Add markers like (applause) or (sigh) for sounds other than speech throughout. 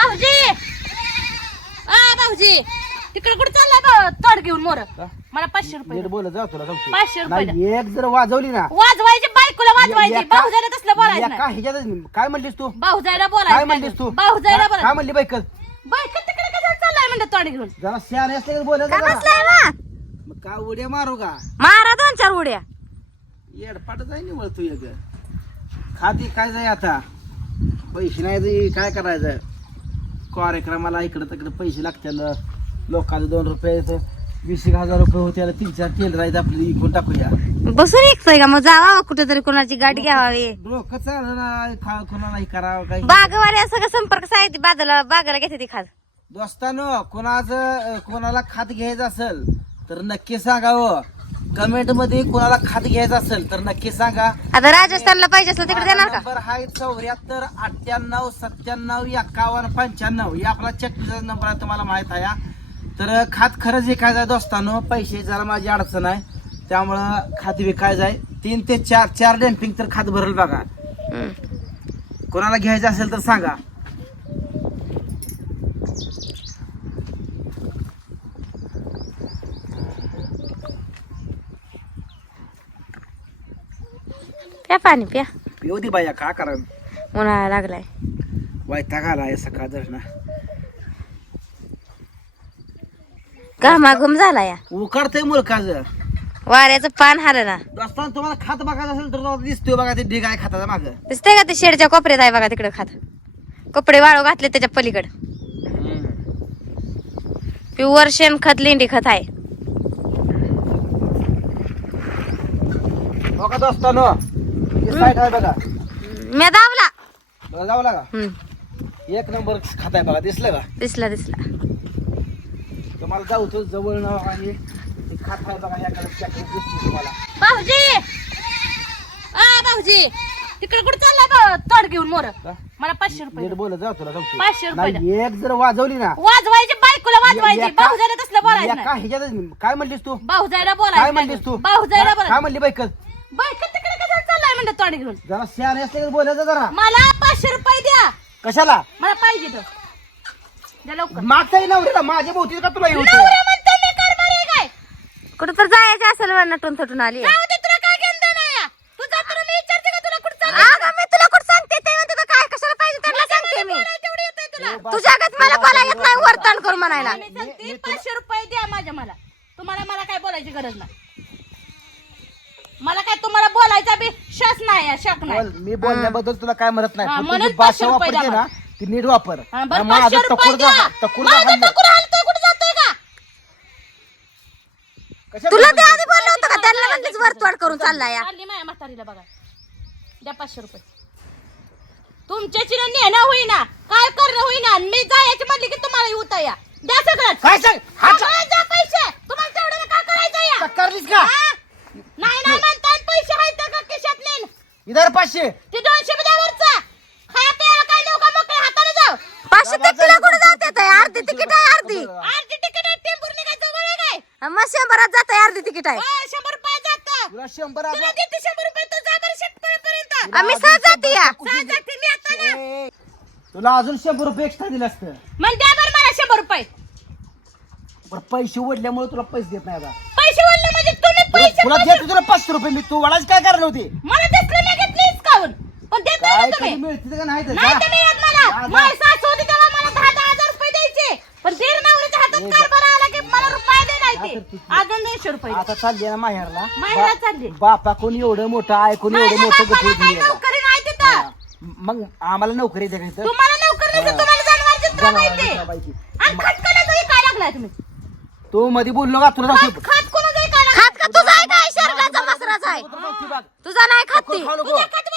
भाऊजी! आ भाऊजी! तिकडे कुठे चाललाय बा- तोड घेऊन मोर? मला पाचशे रुपये नीट बोलत जा तुला सांगतो पाचशे रुपये नाही एक जर वाजवली ना वाजवायची बायकोला वाजवायची. एका- भाऊजाला तसलं बोलायचं एका नाही. ह्याच्यातच काय म्हणलीस तू? भाऊजाला काय बोलायचं म्हणलीस तू? नाही. भाऊजाला काय बोलायचं म्हणली बाईक बायक तिकडे कशाला चाललाय म्हणलं तोंड घेऊन? जरा शहाणे असले बोलत जा. ना मग काय उड्या मारू का? मारा दोन चार उड्या. येडपाट जाय निवळ तू एक. खाती काय जाय आता? पैसे नाही जाई काय करायचं? कार्यक्रमाला इकडे तिकडे पैसे लागतात लोकांचे दोन रुपये तर वीस एक हजार रुपये होते. तीन चार तेल राहायचं आपल्याला इकून टाकूया. बसून एकतोय का? मग जावा कुठेतरी कोणाची गाडी घ्यावी. डोकं चाललं ना. खा कोणाला हे करावं काही बागवाल्या सगळं संपर्क साहित्य बाजाला बागाला घेते ती खात दोस्तानो कोणाचं कोणाला खात घ्यायचं असेल तर नक्की सांगावं. कमेंटमध्ये कोणाला खात घ्यायचं असेल तर नक्की सांगा. आता राजस्थानला पाहिजे असलं तिकडे देणार का? नंबर आहे चौऱ्याहत्तर अठ्ठ्याण्णव सत्त्याण्णव एकावन्न पंच्याण्णव. ही आपला चटणीचा नंबर आहे तुम्हाला माहीत आहे तर खात खरंच विकायचं आहे दोस्तानो पैसे जरा माझी अडचण आहे. त्यामुळं खात विकायचं आहे तीन ते चार चार डॅम्पिंग तर खात भरल बघा. हम्म. कोणाला घ्यायचं असेल तर सांगा. प्या पाणी प्या. येऊ दे बाया का कारण. उन्हाळा लागलाय. वैताग आलाय सकाळ दर्शना घामाघूम झाला या. उकडतंय मुलकाच वाऱ्याचं पान हार ना. दोस्तानो तुम्हाला खात बघायचं असेल तर तुम्हाला दिसतोय बघा ते ढिग आहे खाताचा माग. दिसतंय का ते शेडच्या कोपऱ्यात आहे बघा तिकडे खात. कपडे वाळू घातले त्याच्या पलीकडे. प्युअर शेण खत लेंडी खत आहे. बघा दोस्तानो. आहे बघा? मी दाबला. बघा जाऊ लागा हम्म. एक नंबर खात आहे बघा दिसलं का? दिसला दिसला. तुम्हाला जाऊ तो जवळ नाव आणि ते खात आहे बघा या दिसतो तुम्हाला. भाऊजी! आ भाऊजी! तिकडे कुठे चाललाय बा तोड घेऊन मोर. का? मला पाचशे रुपये नीट बोलत जा तुला सांगतो पाचशे रुपये नाही एक जर वाजवली ना वाजवायची बायकोला वाजवायची. एका- भाऊजाला तसलं बोलायचं एका नाही. ह्याच्यातच काय म्हणलीस तू? भाऊजाला काय बोलायचं म्हणलीस तू? भाऊजाला काय बोलायचं. म्हणली बाईक बायक तोंड घेऊन. जरा शहाणे असले की बोलायचं जरा. मला पाचशे रुपये द्या. कशाला? मला पाहिजे तर. द्या लवकर. नवरीला माझ्या भोवती का तुला येऊ नवरा म्हणतो मी कारभार आहे काय? कुठं तर जायचं असेल नटून थटून आली. जाऊ दे तुला काय घेऊन देणार या तू जातो ना मी विचारते का तुला कुठं चाललं मी तुला कुठं सांगते? ते म्हणते तर काय? कशाला पाहिजे त्यांना सांगते मी. तुझ्या गत मला बोला येत नाही वर्तन कर म्हणायला. पाचशे रुपये द्या माझ्या मला. तुम्हाला मला काय बोलायची गरज नाही. मला काय तुम्हाला बोलायचा बी शस नाही शक नाही. बोल, मी बोलण्याबद्दल तुला काय म्हणत नाही. हा, म्हणून भाषा पाचशे रुपये वापरते द्या ना ती नीट वापर. हा, बरं, माझं पाचशे रुपये टकोर द्या. जा- टकोर माझं जा- टकोर हलतंय, कुठं जातोय का? कशाला तुला? ते आधी बोललं होतं का? त्यांना म्हणलीच करून चाललाय. या चालली माझ्या म्हातारीला बघा. द्या पाचशे रुपये. तुमच्याची ना नेणं होईना काय करणं होईना. आणि मी जायची म्हणली की तुम्हाला येऊता या. द्या सगळं. काय सांग? हात पैसे. तुम्हाला तेवढं काय करायचं या? करलीस का हा? नाही नाही म्हणता आणि पैसे आहेत का खिशात नेन पाचशे ते दोनशे द्यावरचा खाया प्यायला काय देऊ का मोकळ्या हाताने जाऊ? पाचशे ते तिला कुठे जाते ते? अर्धी तिकीट आहे अर्धी. अर्धी तिकीट आहे टेम्पूर निघायचं जवळ आहे काय? मग शंभरात जाते अर्धी तिकीट आहे. होय, शंभर रुपये जातं. तुला शंभर तुला आता- देते शंभर रुपये तू जा बरं शेतकऱ्यापर्यंत. आम्ही सहज जाते या. जा जाते मी आता ना. ए, तुला अजून शंभर रुपये एक्स्ट्रा दिलं असतं. मग द्या बरं मला शंभर रुपये. पण पैसे ओढल्यामुळे तुला पैसे देत नाही आता. पैसे वळले म्हणजे तुम्ही तुला पैसे तुला देतो तुला पाचशे रुपये मी. तू वडाच काय करणार होती? मला दिसलं नाही देत नाही काय ना मिळते का नाही ते? नाही जा. तर मिळत मला. जा, जा. माझी सासू होती तेव्हा मला दहा दहा हजार रुपये द्यायचे. पण दीर नवरीच्या हातात ए, कारभार आला की मला रुपये दे नाही तर ते. तू. अजून दोनशे रुपये. आता चालली ना माहेरला. माहेरला बा- चालली. बापा कोण एवढं मोठं आहे कोण एवढं माझ्या मोठं बापाला गठूळ काही घेऊन नोकरी नाही तिथं. मग आम्हाला नोकरी द्या का इथं तुम्हाला नोकरी तुम्हाला जनावर चित्र जनावरं माहिती चित्र माहिती. आणि खटकाला तुम्ही काय लागलाय तुम्ही? तो मध्ये बोललो का? तुला. खात काय खात का? तुझा आहे काय? शर्टाचा मसराचा आहे. तुला सांगते बघ. तुझा नाही खात ती खाऊ नको. तुझ्या खत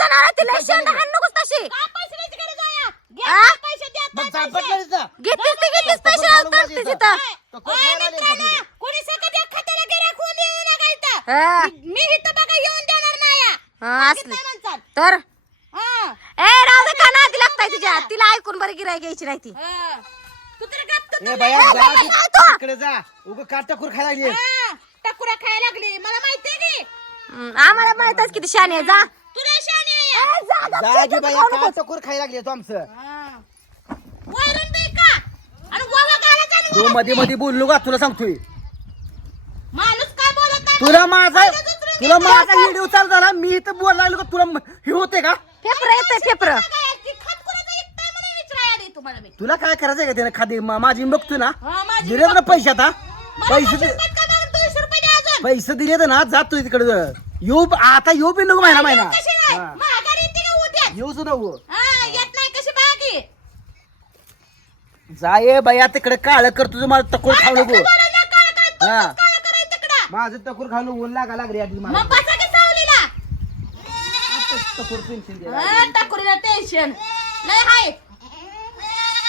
जाणार तिला शेंड हाण नकोस तशी पैसे द्यायची गरज आहे घ्या आ? पैसे द्या मग आता जापट पैसे. नाहीस ना. घेतलीस ती घेतलीस पैसे खाऊ नको करते माझ्या तिथं होय. तो होय, कोण खायला मित्रांनो, आले का कोणी सकत या खताला गिऱ्हाईक होऊन देऊ नका इथं. हा, मी- मी इथं बघा येऊन देणार नाही या. हा, असली सांगितलंय म्हणतात. तर हा, ए राहू दे का नादी लागताय तिच्या तिला ऐकून बरी गिराय घ्यायची नाही ती हा. ए. बाया जा बाबा, तो. तिकडे जा उग खायला लागली हा, टकुरा खायला लागली मला माहितीये की हम्म, आम्हाला माहितच किती शाने आहे जा तुला शाणी आहे या. ए, जा जागी बाया काय चकोर खायला लागले तो आमचं. वैरण दे का? आणि गोवा घालायचा आणि तू मध्ये मध्ये बोललो का? तुला सांगतोय. माणूस काय बोलत नाही? तुला माझा तुला माझा व्हिडिओ चालू झाला. मी इथं बोलायला लागलो का? तुला म- हे होते का? फेफर येते फेफर. काय ती खत कुणाचं? ऐकताय म्हणून विचारायला आली तुम्हाला मी. तुला काय करायचंय का त्याने खादी? मा- माझी बघतोय ना. हा, माझी दिले ना पैसे आता मला पैसे दोनशे दे- रुपयात काय मागं दोनशे रुपये द्या अजून. पैसे दिले तर ना जातोय तिकडे. येऊ आता येऊ बी नको महिना महिना कशी नाही हा. का येऊच नको हा येत नाही कशी बागी? जाय बाया तिकडे काळ कर तुझं मला टकोर खाऊ नको. बोलायला काय काय तू हा. काय करायचं तिकडं? माझं टकोर खाऊ ऊन लागा लागली आधी मला. मग बसा की सावलीला. हा, टाकुरीला टेन्शन लय हाय.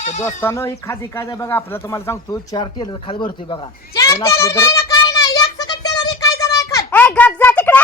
तर दोस्तानं ही खादी काय बघा आपल्याला तुम्हाला सांगतो चार तेल खाली भरतोय बघा. चार कोण असलं टेलर तर नाही, काय नाही एक सकट टेलर ही काय जरा ऐकत ए गप जा तिकडे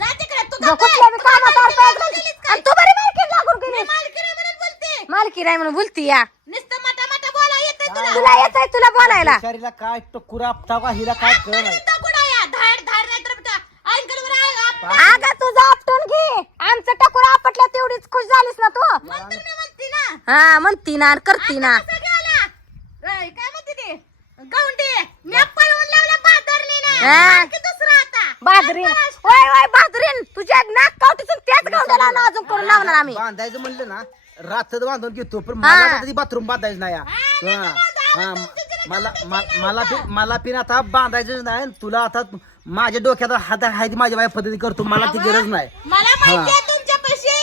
जा तिकडे तू जो गप्प कुठल्या बी आहे. कामात तुला अडथळा मालकीण घालते. दिलीस काय? आणि तू बरी मालकीण लागून मी गेली मालकीण आहे म्हणून बोलते मालकी नाही म्हणून बोलती या. नुसतं मटा मटा बोला येते तुला. तुला येत तुला बोलायला. बिचारीला काय टकुरा आपटा का हिला काय कळ नाही इथं कुठं या? धाड धाड नाही तर बिटा. ऐंकल बरं, ऐक, आप- अगं तुझं आपटून घे. आमचं टकोर आपटल्या तेवढीच खुश झालीस ना तू? म्हणतर मी म्हणते ना. हा म्हणती ना आणि करती ना. कसं घ्यायला? ऐ, काय म्हणते ते? गौंडी मी पळवून लावला बादरलेला हा. आणखी दुसरा आता. बाजरीन तुझ्या नाक कावटीतून त्याच गावड्याला ना अजून करून लावणार आम्ही. बांधायचं म्हणलं ना रात्र बांधून घेतो पण. मला कधी बाथरूम बांधायचं नाही हा. हा. मला मा- मला पिन आता बांधायचं नाही तुला आता माझ्या डोक्यात हात आहे ती माझ्या बाया पद्धती करतो मला ती गरज नाही मला माहितीये तुमच्या पैसे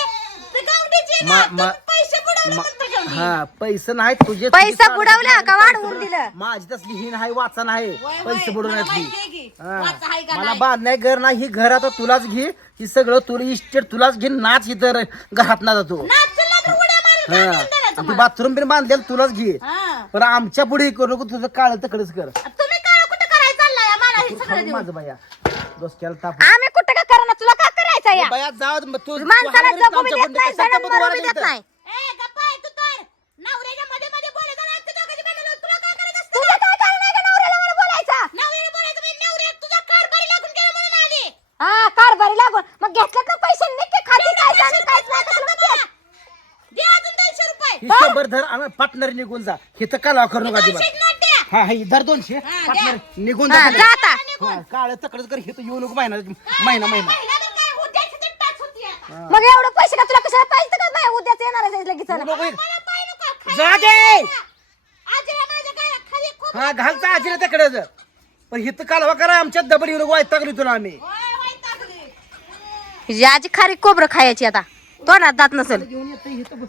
ते गौंडीचे ना, मा- तुम्ही मा- पैसे बुडवले मा- म्हणता गौंडी. हा पैसे नाही तुझे पैसा तुझे बुडवला का वाढवून दिलं? माझी तसली ही नाही वाचा नाही वय, वय, पैसे मला बुडवण्यातली माहितीये की. वाचा आहे का मला नाही? बांध नाही घर नाही ही घर आता तुलाच घे ही सगळं तुला इस्टेट तुलाच घे नाच इथं घरात ना जातो हा ती? बाथरूम बिन बांधलेलं तुलाच घे हा. पण आमच्या पुढे करू नको तुझं काळ तकडच कर तुम्ही काय कुठं करायला चाललाय मला हे सगळं खाऊन देऊन? माझं बाया डोसक्याला ताप आम्ही कुठं का करणार तुला का करायचं या बाया जाऊ दे, मग तू माणसाला तू हात जगू बी आमच्या देत नाही पुढे जणन कशाला मरू तू बी देत इथं? नाही ए, गप्पा आहे तू तर. नवऱ्याच्या मध्ये मध्ये बोलायचं ना, आमच्या दोघांची भांडणं लावून तुला काय करायचं असतं? तुझं काय कारण आहे का नवऱ्याला मला बोलायचा नवऱ्याला बोलायचं म्हणजे नवऱ्यात तुझा कारभारी लागून गेला म्हणून आली. हा कारभारी लागून मग घेतलं ना पैसे निघते खाते काय आणि काहीच नाही कसलं म्हणतेस? दे अजून (laughs) शंभर धर आणि पार्टनर निघून जा. हे तर काला करू नका अजिबात? द्या. हा हा धर दोनशे. हा. पार्टनर निघून हा, जा. जा आता. काळ तकडच कर हे तर येऊ नको महिना महिना महिना. होती. मग एवढं पैसे का तुला कशाला पाहिजे का? बाय उद्याच येणार आहे लगेच येऊ नको हे. जा खूप हा घालचा आजीला तिकडे पण हिथं कालवा करा आमच्यात दबड येऊ नको वाईटागली तुला आम्ही. हिची आजी खारी कोबरं खायची आता. तोंडात जात नसेल. घेऊन येतं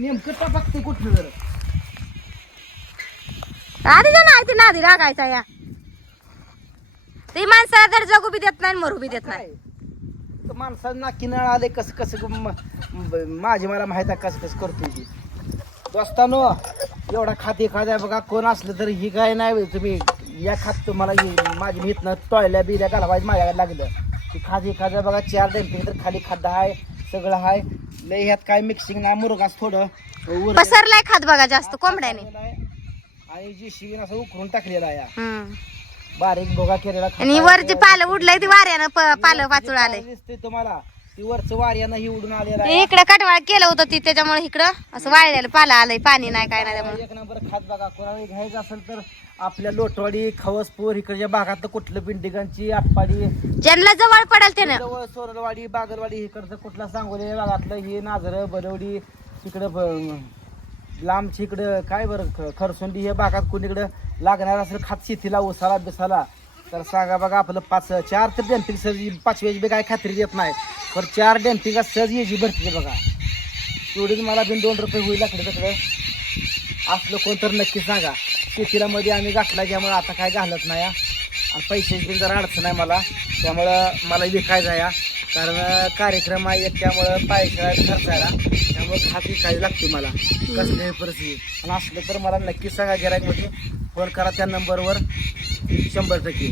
नेमकं टाकते कुठलं जर. आधी ना ती नादी रागायचा या. ती माणसाला तर जगू बी देत नाही मरू बी देत नाही. माणसाला नाकी नळ आले कसं कसं म- म- माझी मला माहीत आहे कसं कसं करतो ती. दोस्तानो एवढा खाते खाद्या बघा कोण असलं तर ही काय नाही. तुम्ही या खात तुम्हाला माझी भीतनं टॉयल्या बिल्या घालवायचं माझ्याकडे लागलं. ती खादी खाद्या बघा चार डेम्पिंग तर खाली खाद्दा आहे. सगळं आहे लय ह्यात काय मिक्सिंग नाही मुरगास थोडं. वर- पसरलाय खात बघा जास्त कोंबड्याने. आणि जी शिवीन असं उकरून टाकलेला आहे. हम्म. बारीक बोगा केलेला खात आणि आहे. वरची पालं उडलंय ती वाऱ्यानं प- पालं पाचूळ आलंय. दिसते तुम्हाला. ती वरचं वाऱ्यानं ही उडून आलेला आहे. इकडं कटवाळ केलं होतं ती त्याच्यामुळे इकडं असं वाळलेलं पालं आलंय पाणी नाही काय नाही त्यामुळे. एक नंबर खात बघा. कोणाला घ्यायचं असेल तर आपल्या लोटवाडी खवसपूर इकडच्या भागातलं कुठलं पिंडिगांची आटपाडी ज्यांना जवळ पडेल त्यानं. जवळ सोरलवाडी बागलवाडी इकडचं कुठलं सांगोले भागातलं हे नाझर बलवडी तिकडं ब- लांबची इकडं काय बरं ख- खरसुंडी हे भागात कोणीकडं लागणार असेल खात शेतीला उसाला बिसाला. तर सांगा बघा आपलं पाच चार तर डेम्पिंग सहज पाचव्याची बी काय खात्री देत नाही. पण चार डेम्पिंगा सहज याची भरती बघा. तेवढीच मला बिन दोन रुपये होईल लागले तिकडं असलं कोण तर नक्की सांगा. शेतीला मध्ये आम्ही घातला त्यामुळे आता काय घालत नाही. आणि पैशाची पण जरा अडचण आहे मला. त्यामुळं मला विकायचा या कारण कार्यक्रम आहे त्यामुळं पैसा खर्चायला त्यामुळं खात विकायला लागते मला. कसल्याही परिस्थिती. आणि असलं तर मला नक्की सांगा गिरायकमध्ये फोन करा त्या नंबरवर. शंभर टक्के.